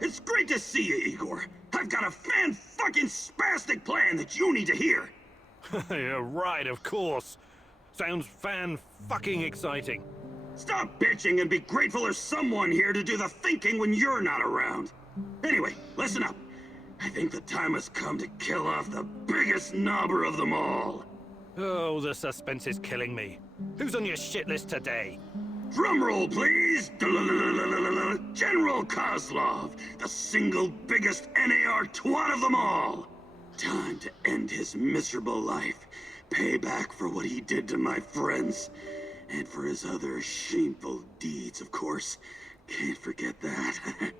It's great to see you, Igor. I've got a fan-fucking-spastic plan that you need to hear. Yeah, right, of course. Sounds fan-fucking exciting. Stop bitching and be grateful there's someone here to do the thinking when you're not around. Anyway, listen up. I think the time has come to kill off the biggest knobber of them all. Oh, the suspense is killing me. Who's on your shit list today? Drumroll, please! General Kozlov, the single biggest NAR twat of them all! Time to end his miserable life, pay back for what he did to my friends, and for his other shameful deeds, of course. Can't forget that.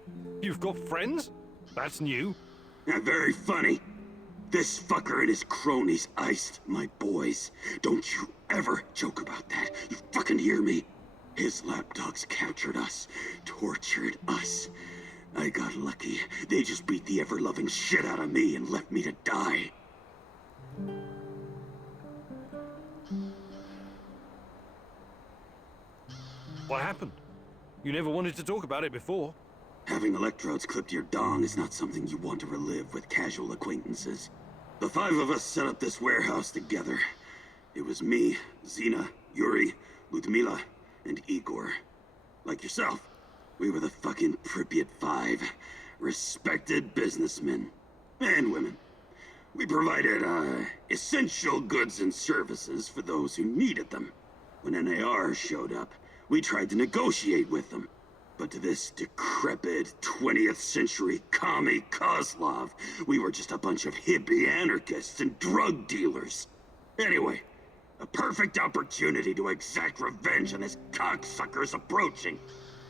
You've got friends? That's new. Very funny. This fucker and his cronies iced my boys. Don't you ever joke about that. You fucking hear me? His lapdogs captured us, tortured us. I got lucky. They just beat the ever-loving shit out of me and left me to die. What happened? You never wanted to talk about it before. Having electrodes clipped to your dong is not something you want to relive with casual acquaintances. The five of us set up this warehouse together. It was me, Zina, Yuri, Ludmila, and Igor. Like yourself, we were the fucking Pripyat Five. Respected businessmen. And women. We provided, essential goods and services for those who needed them. When NAR showed up, we tried to negotiate with them. But to this decrepit 20th century commie Kozlov, we were just a bunch of hippie anarchists and drug dealers. Anyway, a perfect opportunity to exact revenge on this cocksucker's approaching.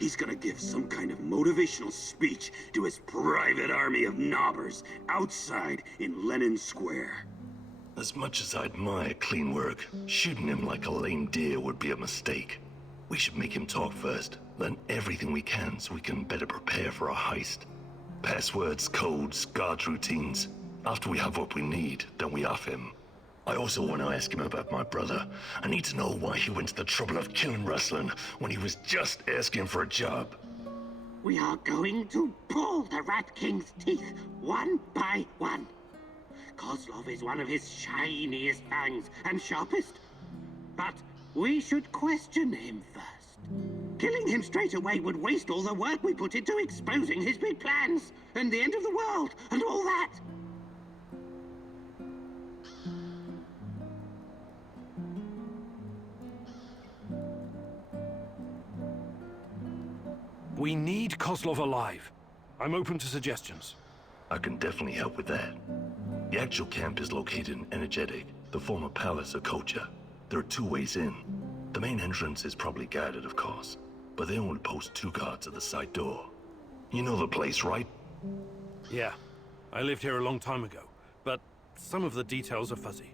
He's gonna give some kind of motivational speech to his private army of knobbers outside in Lenin Square. As much as I admire clean work, shooting him like a lame deer would be a mistake. We should make him talk first, learn everything we can so we can better prepare for a heist. Passwords, codes, guard routines. After we have what we need, then we off him. I also want to ask him about my brother. I need to know why he went to the trouble of killing Ruslan when he was just asking for a job. We are going to pull the Rat King's teeth, one by one. Kozlov is one of his shiniest fangs and sharpest. But we should question him first. Killing him straight away would waste all the work we put into exposing his big plans, and the end of the world, and all that. We need Kozlov alive. I'm open to suggestions. I can definitely help with that. The actual camp is located in Energetic, the former palace of Kocha. There are two ways in. The main entrance is probably guarded, of course, but they only post 2 guards at the side door. You know the place, right? Yeah, I lived here a long time ago, but some of the details are fuzzy.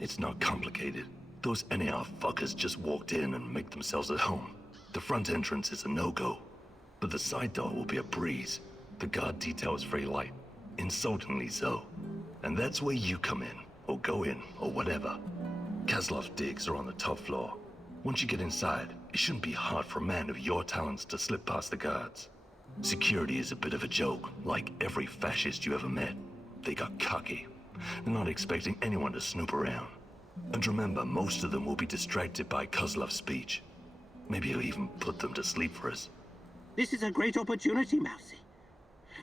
It's not complicated. Those NAR fuckers just walked in and make themselves at home. The front entrance is a no-go, but the side door will be a breeze. The guard detail is very light, insultingly so. And that's where you come in, or go in, or whatever. Kozlov's digs are on the top floor. Once you get inside, it shouldn't be hard for a man of your talents to slip past the guards. Security is a bit of a joke, like every fascist you ever met. They got cocky. They're not expecting anyone to snoop around. And remember, most of them will be distracted by Kozlov's speech. Maybe he'll even put them to sleep for us. This is a great opportunity, Mousy.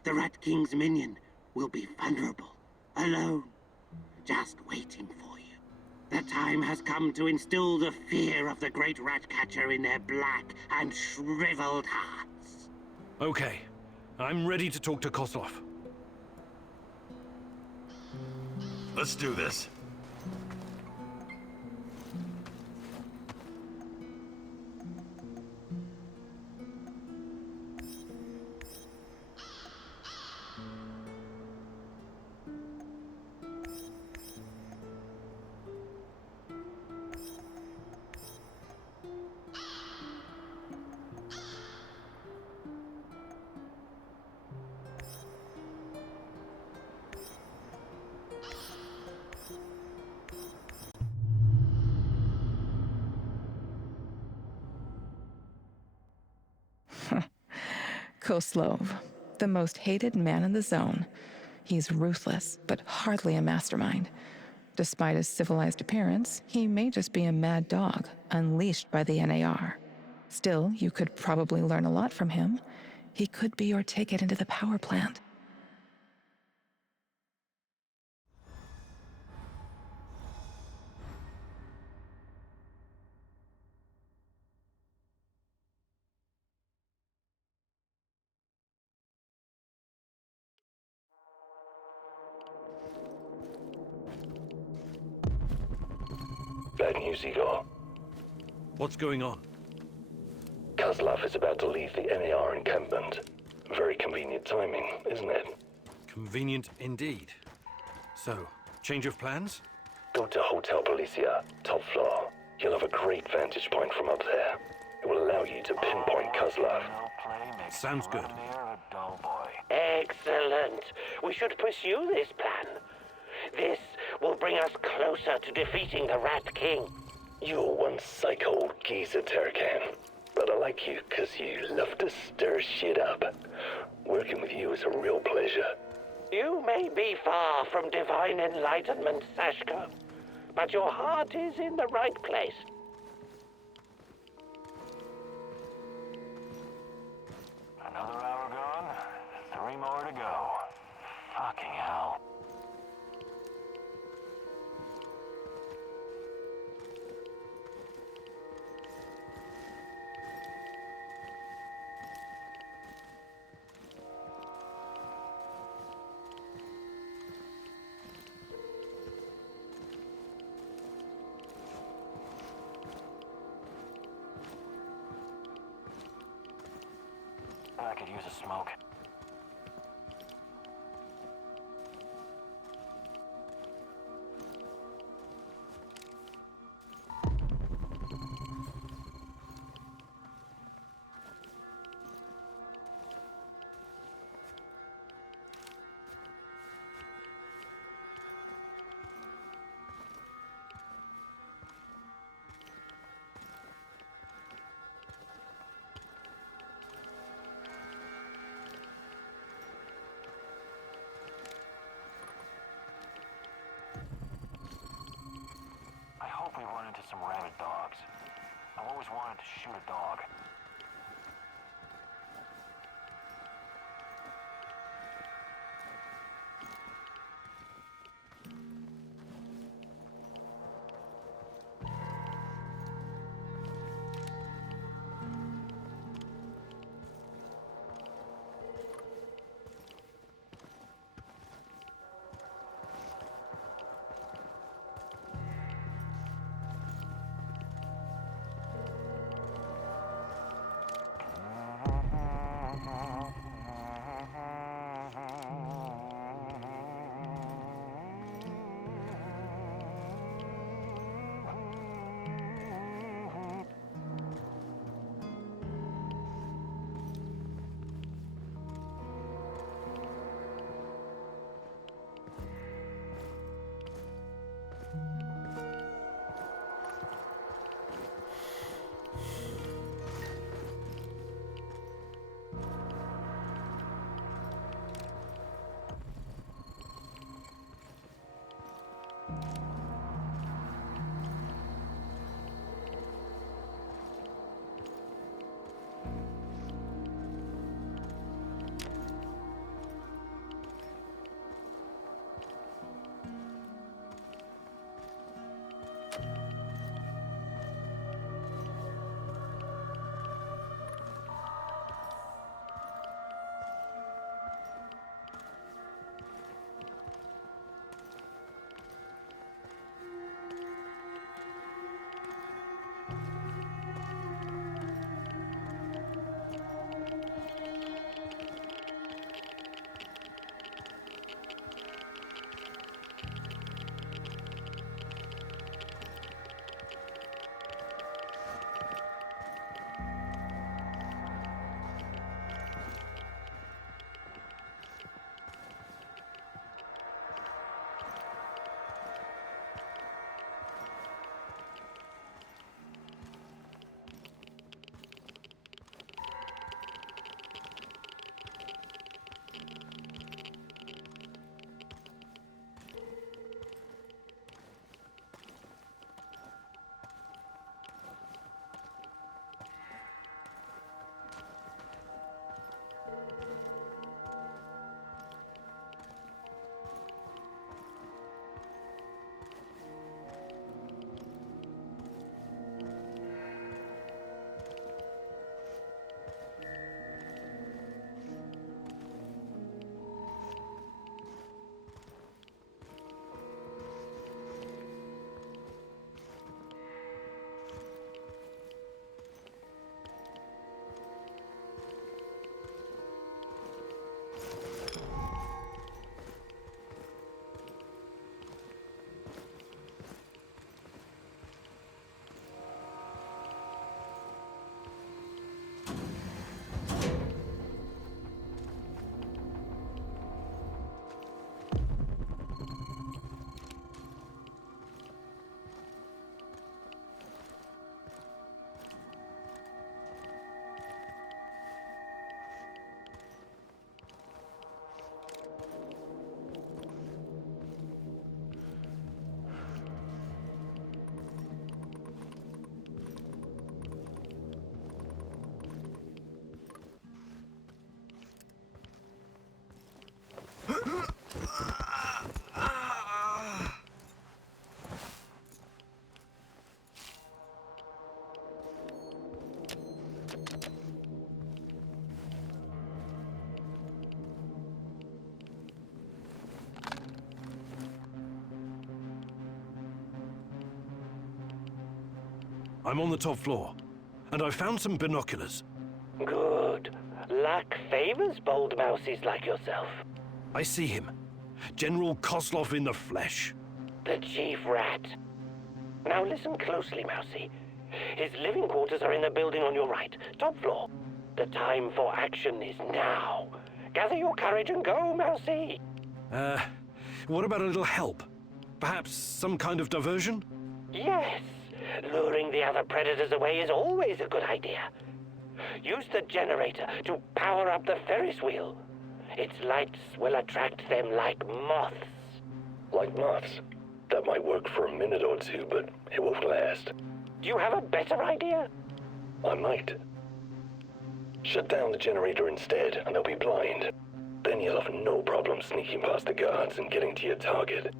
The Rat King's minion will be vulnerable, alone, just waiting for you. The time has come to instill the fear of the great rat catcher in their black and shriveled hearts. Okay, I'm ready to talk to Kozlov. Let's do this. Kozlov. The most hated man in the zone. He's ruthless, but hardly a mastermind. Despite his civilized appearance, he may just be a mad dog, unleashed by the NAR. Still, you could probably learn a lot from him. He could be your ticket into the power plant. Bad news, Igor. What's going on? Kozlov is about to leave the NAR encampment. Very convenient timing, isn't it? Convenient indeed. So, change of plans? Go to Hotel Policia, top floor. You'll have a great vantage point from up there. It will allow you to pinpoint Kozlov. Sounds good. Excellent. We should pursue this plan. This will bring us closer to defeating the Rat King. You're one psycho old geezer, Terracan. But I like you because you love to stir shit up. Working with you is a real pleasure. You may be far from divine enlightenment, Sashko, but your heart is in the right place. Another hour gone, 3 more to go. Fucking hell. I could use a smoke. I hope we run into some rabid dogs. I've always wanted to shoot a dog. I'm on the top floor, and I found some binoculars. Good. Luck favors bold mousies like yourself. I see him. General Kozlov in the flesh. The chief rat. Now listen closely, Mousy. His living quarters are in the building on your right, top floor. The time for action is now. Gather your courage and go, Mousy. What about a little help? Perhaps some kind of diversion? Yes. Luring the other predators away is always a good idea. Use the generator to power up the Ferris wheel. Its lights will attract them like moths. Like moths? That might work for a minute or two, but it won't last. Do you have a better idea? I might. Shut down the generator instead, and they'll be blind. Then you'll have no problem sneaking past the guards and getting to your target.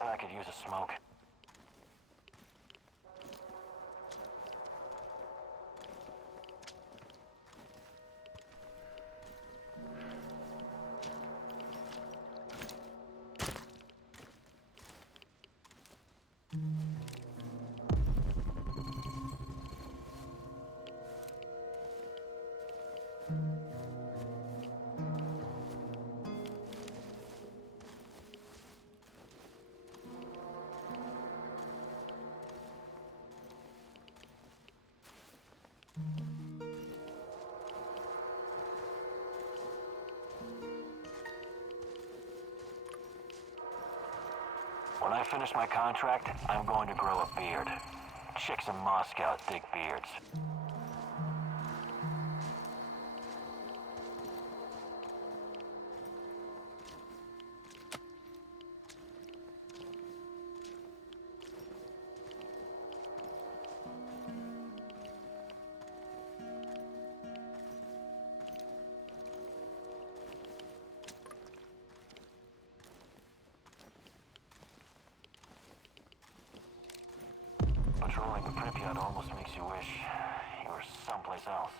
I could use a smoke. When I finish my contract, I'm going to grow a beard. Chicks in Moscow dig beards. Patrolling the Pripyat almost makes you wish you were someplace else.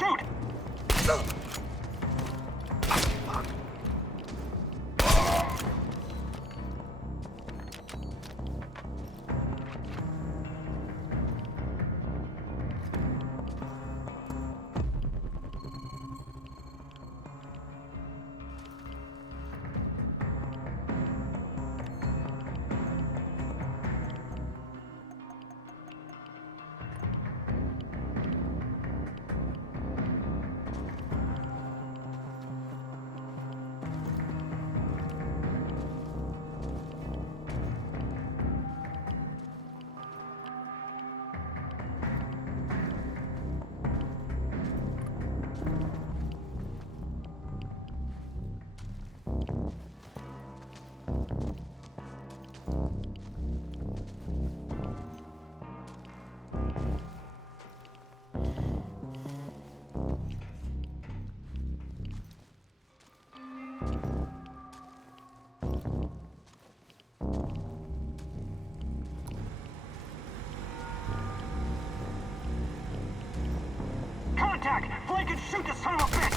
shoot! Contact! Flank and shoot the son of a bitch!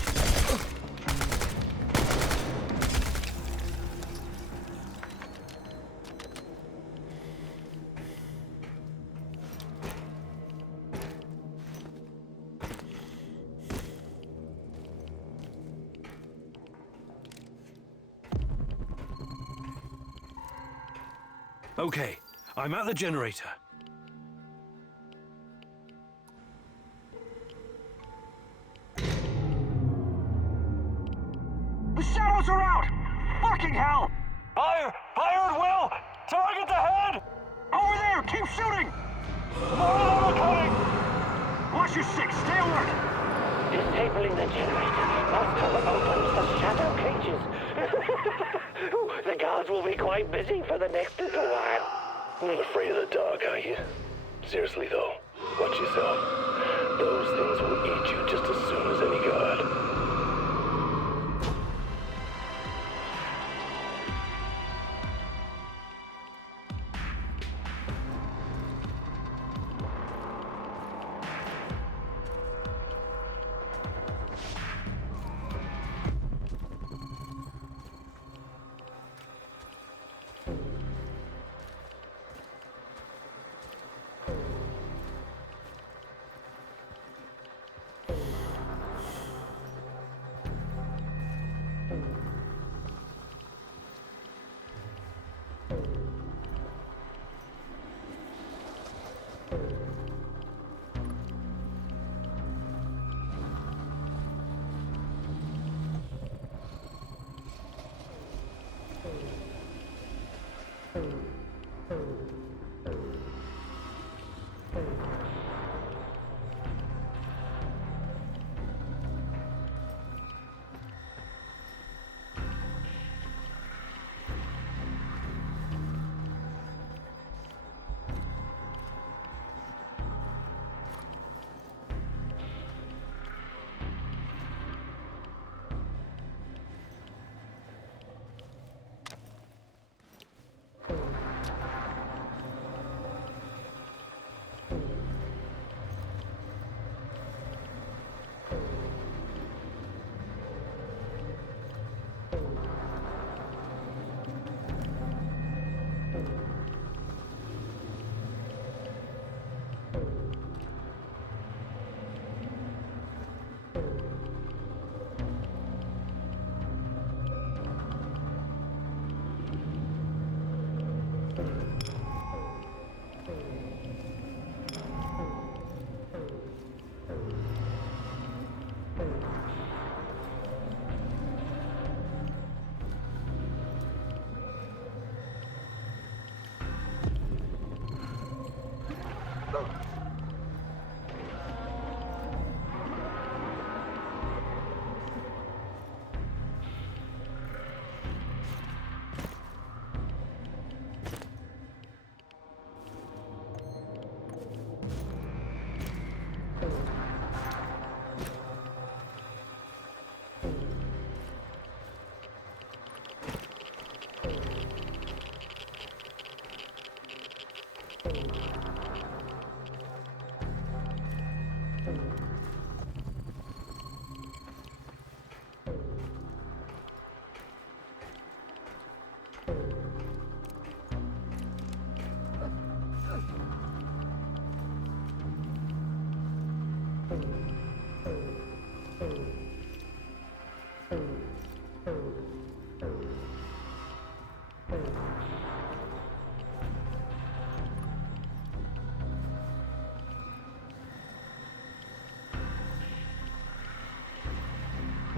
Okay, I'm at the generator. The shadows are out! Fucking hell! Fire! Fire at will! Target the head! Over there! Keep shooting! More of them are coming! Watch your six! Stay alert! Disabling the generator must have opens the shadow cages. The guards will be quite busy for the next little while. Not afraid of the dark, are you? Seriously, though, watch yourself. Those things will eat you just as soon as any guard.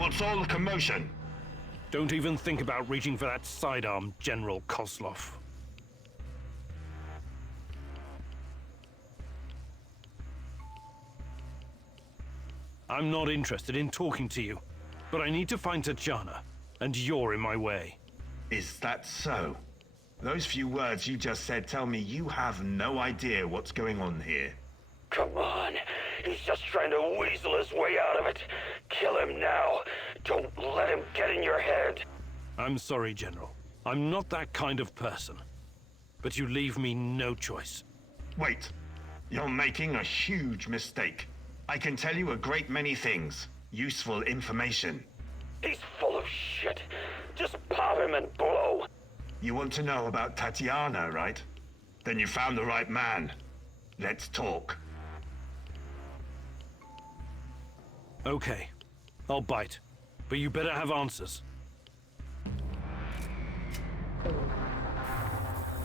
What's all the commotion? Don't even think about reaching for that sidearm, General Kozlov. I'm not interested in talking to you, but I need to find Tatiana, and you're in my way. Is that so? Those few words you just said tell me you have no idea what's going on here. Come on. He's just trying to weasel his way out of it. Kill him now. Don't let him get in your head. I'm sorry, General. I'm not that kind of person. But you leave me no choice. Wait. You're making a huge mistake. I can tell you a great many things. Useful information. He's full of shit. Just pop him and blow. You want to know about Tatiana, right? Then you found the right man. Let's talk. Okay. I'll bite. But you better have answers.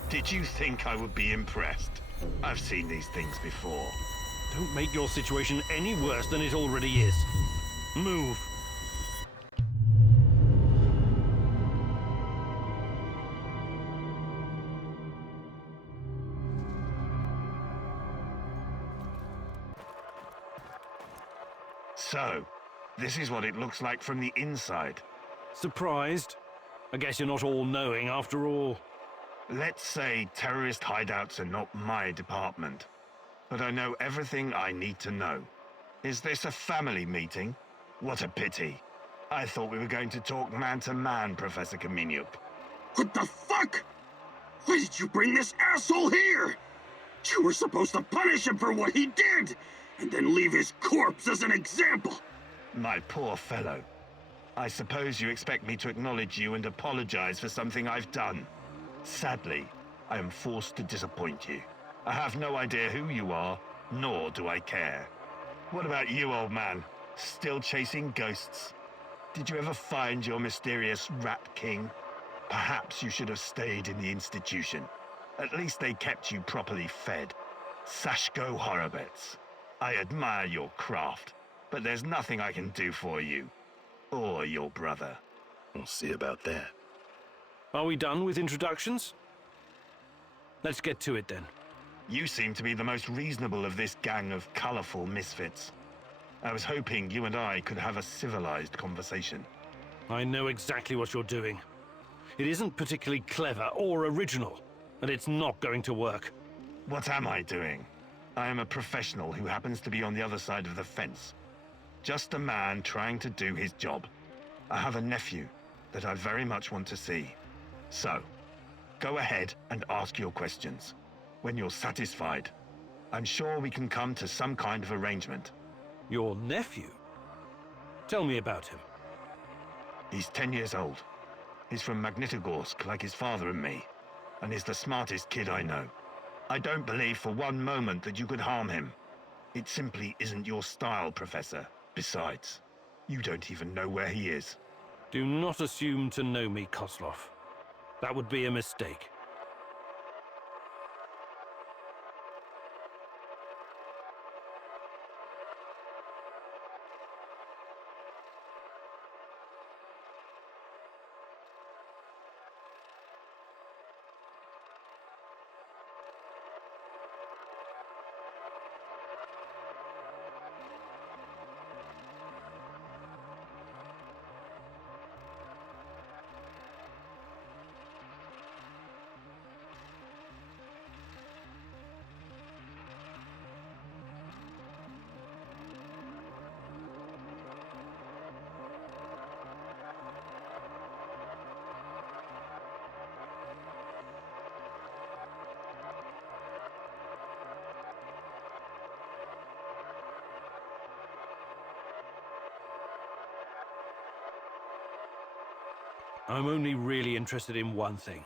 Did you think I would be impressed? I've seen these things before. Don't make your situation any worse than it already is. Move. So, this is what it looks like from the inside. Surprised? I guess you're not all-knowing after all. Let's say terrorist hideouts are not my department. But I know everything I need to know. Is this a family meeting? What a pity. I thought we were going to talk man-to-man, Professor Kamenyuk. What the fuck? Why did you bring this asshole here? You were supposed to punish him for what he did, and then leave his corpse as an example. My poor fellow. I suppose you expect me to acknowledge you and apologize for something I've done. Sadly, I am forced to disappoint you. I have no idea who you are, nor do I care. What about you, old man? Still chasing ghosts? Did you ever find your mysterious Rat King? Perhaps you should have stayed in the institution. At least they kept you properly fed. Sashko Horobets. I admire your craft, but there's nothing I can do for you. Or your brother. We'll see about that. Are we done with introductions? Let's get to it then. You seem to be the most reasonable of this gang of colorful misfits. I was hoping you and I could have a civilized conversation. I know exactly what you're doing. It isn't particularly clever or original, and it's not going to work. What am I doing? I am a professional who happens to be on the other side of the fence. Just a man trying to do his job. I have a nephew that I very much want to see. So, go ahead and ask your questions. When you're satisfied, I'm sure we can come to some kind of arrangement. Your nephew? Tell me about him. He's 10 years old. He's from Magnitogorsk, like his father and me, and is the smartest kid I know. I don't believe for one moment that you could harm him. It simply isn't your style, Professor. Besides, you don't even know where he is. Do not assume to know me, Kozlov. That would be a mistake. I'm only really interested in one thing.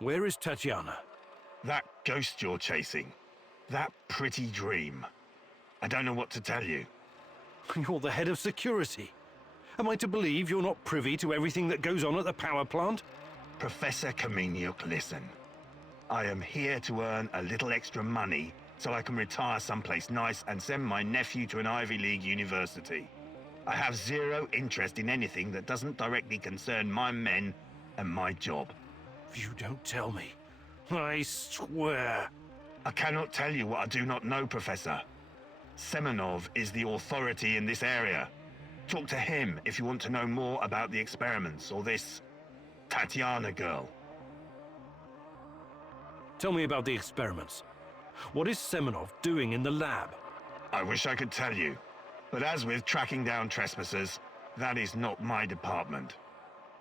Where is Tatiana? That ghost you're chasing. That pretty dream. I don't know what to tell you. You're the head of security. Am I to believe you're not privy to everything that goes on at the power plant? Professor Kamenyuk, listen. I am here to earn a little extra money so I can retire someplace nice and send my nephew to an Ivy League university. I have zero interest in anything that doesn't directly concern my men and my job. If you don't tell me, I swear. I cannot tell you what I do not know, Professor. Semenov is the authority in this area. Talk to him if you want to know more about the experiments or this Tatiana girl. Tell me about the experiments. What is Semenov doing in the lab? I wish I could tell you, but as with tracking down trespassers, that is not my department.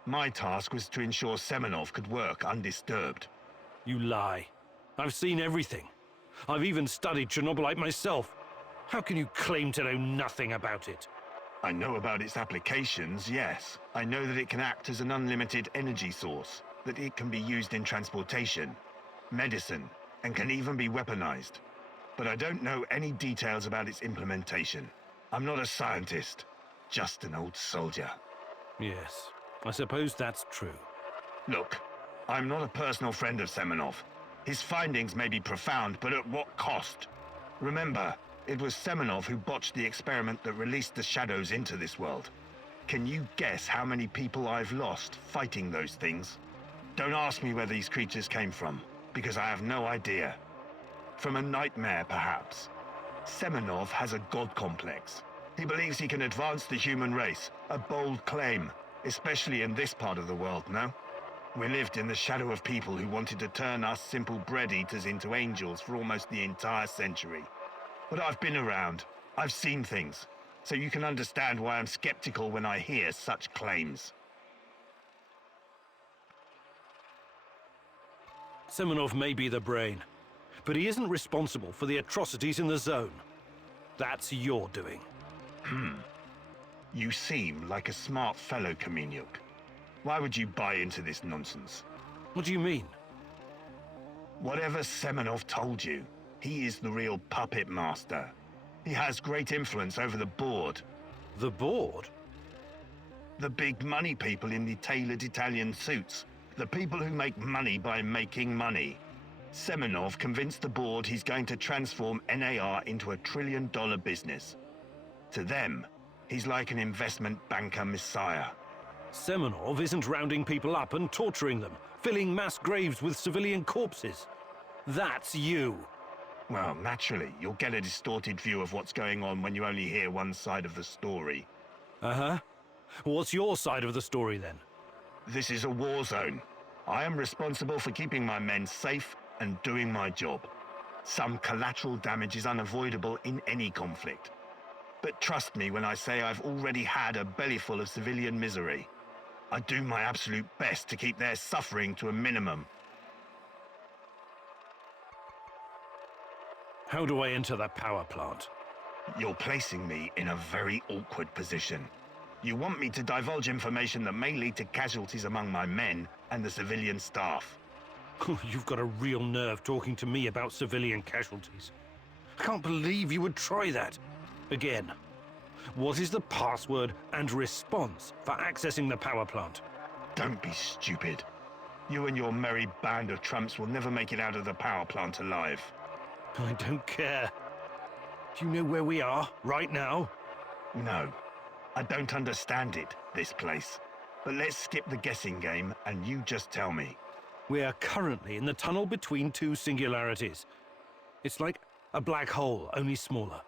My task was to ensure Semenov could work undisturbed. You lie. I've seen everything. I've even studied Chernobylite myself. How can you claim to know nothing about it? I know about its applications, yes. I know that it can act as an unlimited energy source, that it can be used in transportation, medicine, and can even be weaponized. But I don't know any details about its implementation. I'm not a scientist, just an old soldier. Yes, I suppose that's true. Look, I'm not a personal friend of Semenov. His findings may be profound, but at what cost? Remember, it was Semenov who botched the experiment that released the shadows into this world. Can you guess how many people I've lost fighting those things? Don't ask me where these creatures came from, because I have no idea. From a nightmare, perhaps. Semenov has a god complex. He believes he can advance the human race, a bold claim, especially in this part of the world, no? We lived in the shadow of people who wanted to turn us simple bread-eaters into angels for almost the entire century. But I've been around. I've seen things. So you can understand why I'm skeptical when I hear such claims. Semenov may be the brain, but he isn't responsible for the atrocities in the zone. That's your doing. You seem like a smart fellow, Kaminyuk. Why would you buy into this nonsense? What do you mean? Whatever Semenov told you, he is the real puppet master. He has great influence over the board. The board? The big money people in the tailored Italian suits. The people who make money by making money. Semenov convinced the board he's going to transform NAR into a $1 trillion business. To them, he's like an investment banker messiah. Semenov isn't rounding people up and torturing them, filling mass graves with civilian corpses. That's you. Well, naturally, you'll get a distorted view of what's going on when you only hear one side of the story. Uh-huh. What's your side of the story, then? This is a war zone. I am responsible for keeping my men safe and doing my job. Some collateral damage is unavoidable in any conflict. But trust me when I say I've already had a bellyful of civilian misery. I do my absolute best to keep their suffering to a minimum. How do I enter the power plant? You're placing me in a very awkward position. You want me to divulge information that may lead to casualties among my men and the civilian staff. You've got a real nerve talking to me about civilian casualties. I can't believe you would try that. Again, what is the password and response for accessing the power plant? Don't be stupid. You and your merry band of trumps will never make it out of the power plant alive. I don't care. Do you know where we are right now? No. I don't understand it, this place. But let's skip the guessing game and you just tell me. We are currently in the tunnel between two singularities. It's like a black hole, only smaller.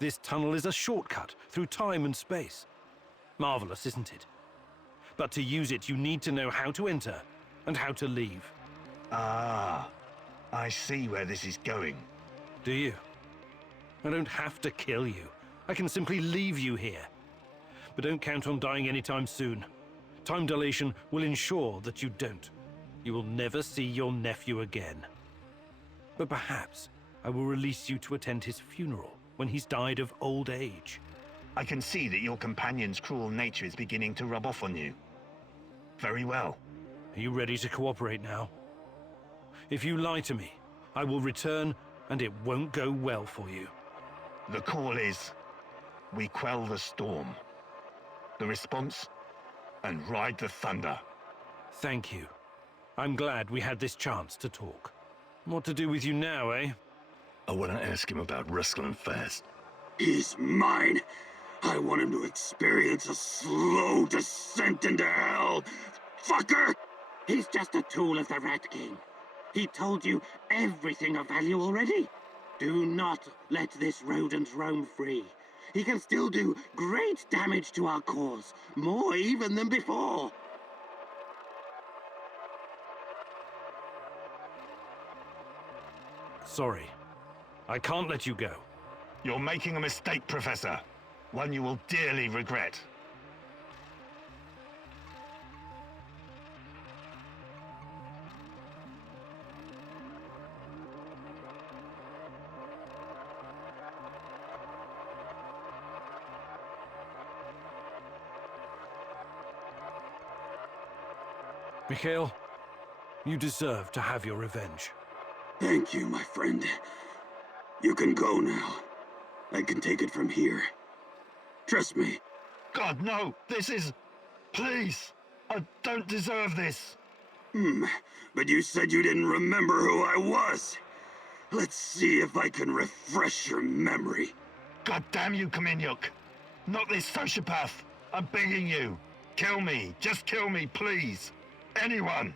This tunnel is a shortcut through time and space. Marvelous, isn't it? But to use it, you need to know how to enter and how to leave. Ah, I see where this is going. Do you? I don't have to kill you. I can simply leave you here. But don't count on dying anytime soon. Time dilation will ensure that you don't. You will never see your nephew again. But perhaps I will release you to attend his funeral when he's died of old age. I can see that your companion's cruel nature is beginning to rub off on you. Very well. Are you ready to cooperate now? If you lie to me, I will return and it won't go well for you. The call is, we quell the storm. The response, and ride the thunder. Thank you. I'm glad we had this chance to talk. What to do with you now, eh? I want to ask him about wrestling fast. He's mine. I want him to experience a slow descent into hell. Fucker! He's just a tool of the Rat King. He told you everything of value already. Do not let this rodent roam free. He can still do great damage to our cause, more even than before. Sorry. I can't let you go. You're making a mistake, Professor. One you will dearly regret. Mikhail, you deserve to have your revenge. Thank you, my friend. You can go now. I can take it from here. Trust me. God, no! This is... Please! I don't deserve this! But you said you didn't remember who I was. Let's see if I can refresh your memory. God damn you, Kaminyuk! Not this sociopath! I'm begging you! Kill me! Just kill me, please! Anyone!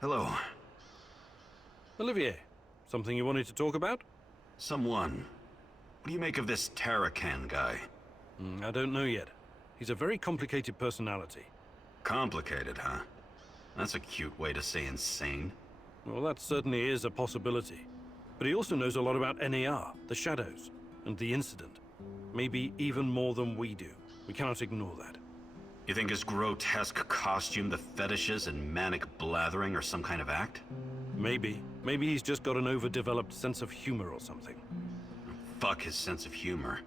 Hello. Olivier, something you wanted to talk about? Someone. What do you make of this Tarakan guy? I don't know yet. He's a very complicated personality. Complicated, huh? That's a cute way to say insane. Well, that certainly is a possibility. But he also knows a lot about NAR, the Shadows, and the incident. Maybe even more than we do. We cannot ignore that. You think his grotesque costume, the fetishes, and manic blathering are some kind of act? Maybe. Maybe he's just got an overdeveloped sense of humor or something. Fuck his sense of humor.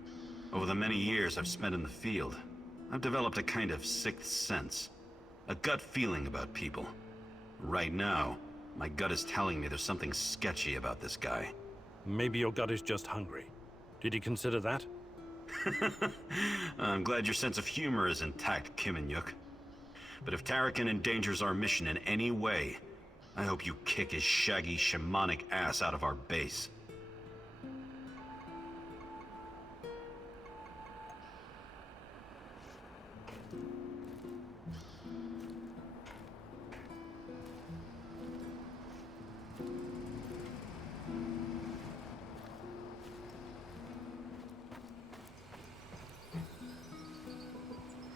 Over the many years I've spent in the field, I've developed a kind of sixth sense. A gut feeling about people. Right now, my gut is telling me there's something sketchy about this guy. Maybe your gut is just hungry. Did you consider that? I'm glad your sense of humor is intact, Kim and Yuk. But if Tarakan endangers our mission in any way, I hope you kick his shaggy shamanic ass out of our base.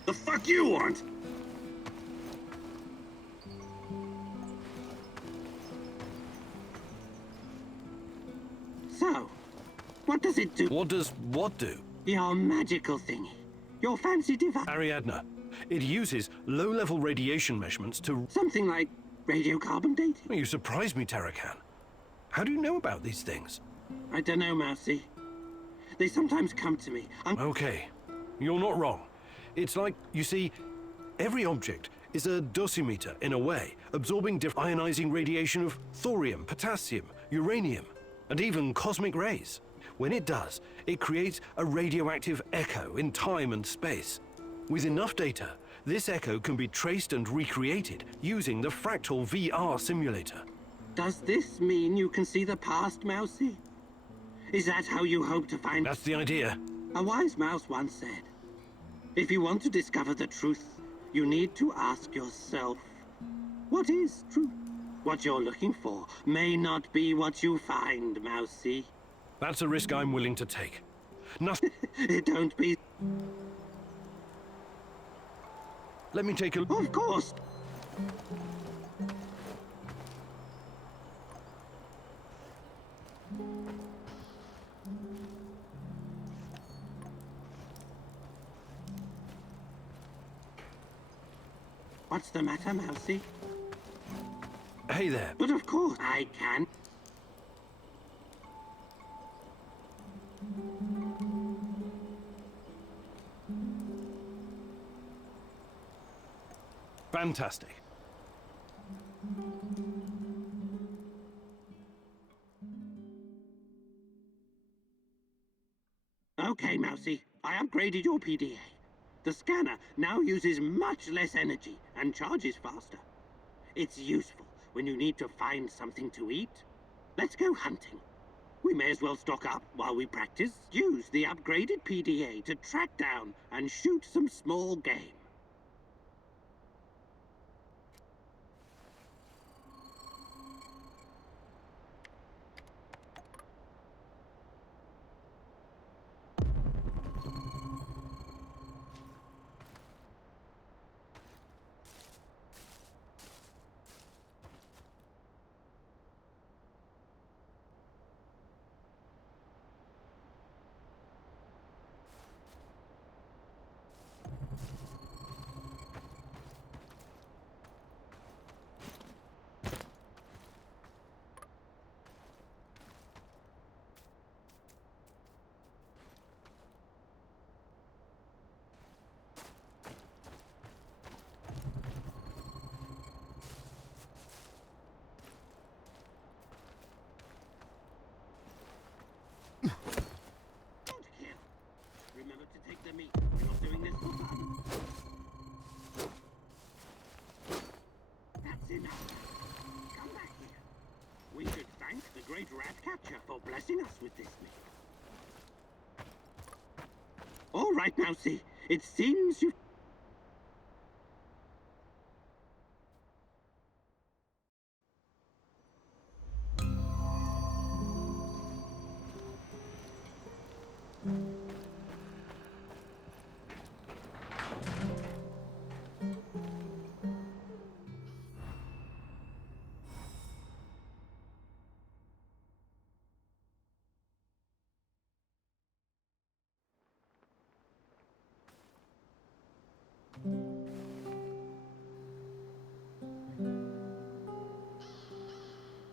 The fuck you want? So, what does it do? What does what do? Your magical thingy. Your fancy device. Ariadna, it uses low-level radiation measurements to... Something like radiocarbon dating. You surprised me, Tarakan. How do you know about these things? I don't know, Mousy. They sometimes come to me. Okay, you're not wrong. It's like, you see, every object is a dosimeter in a way, absorbing different ionizing radiation of thorium, potassium, uranium, and even cosmic rays. When it does, it creates a radioactive echo in time and space. With enough data, this echo can be traced and recreated using the fractal VR simulator. Does this mean you can see the past, Mousy? Is that how you hope to find... That's the idea. A wise mouse once said, if you want to discover the truth, you need to ask yourself, what is truth? What you're looking for may not be what you find, Mousy. That's a risk I'm willing to take. Nothing. Don't be... Let me take a... Of course. What's the matter, Mousy? Hey there. But of course I can. Fantastic. Okay, Mousy. I upgraded your PDA. The scanner now uses much less energy and charges faster. It's useful when you need to find something to eat. Let's go hunting. We may as well stock up while we practice. Use the upgraded PDA to track down and shoot some small game. Remember to take the meat. We're not doing this for fun. That's enough. Come back here. We should thank the great rat catcher for blessing us with this meat. All right, Mousy. It seems you've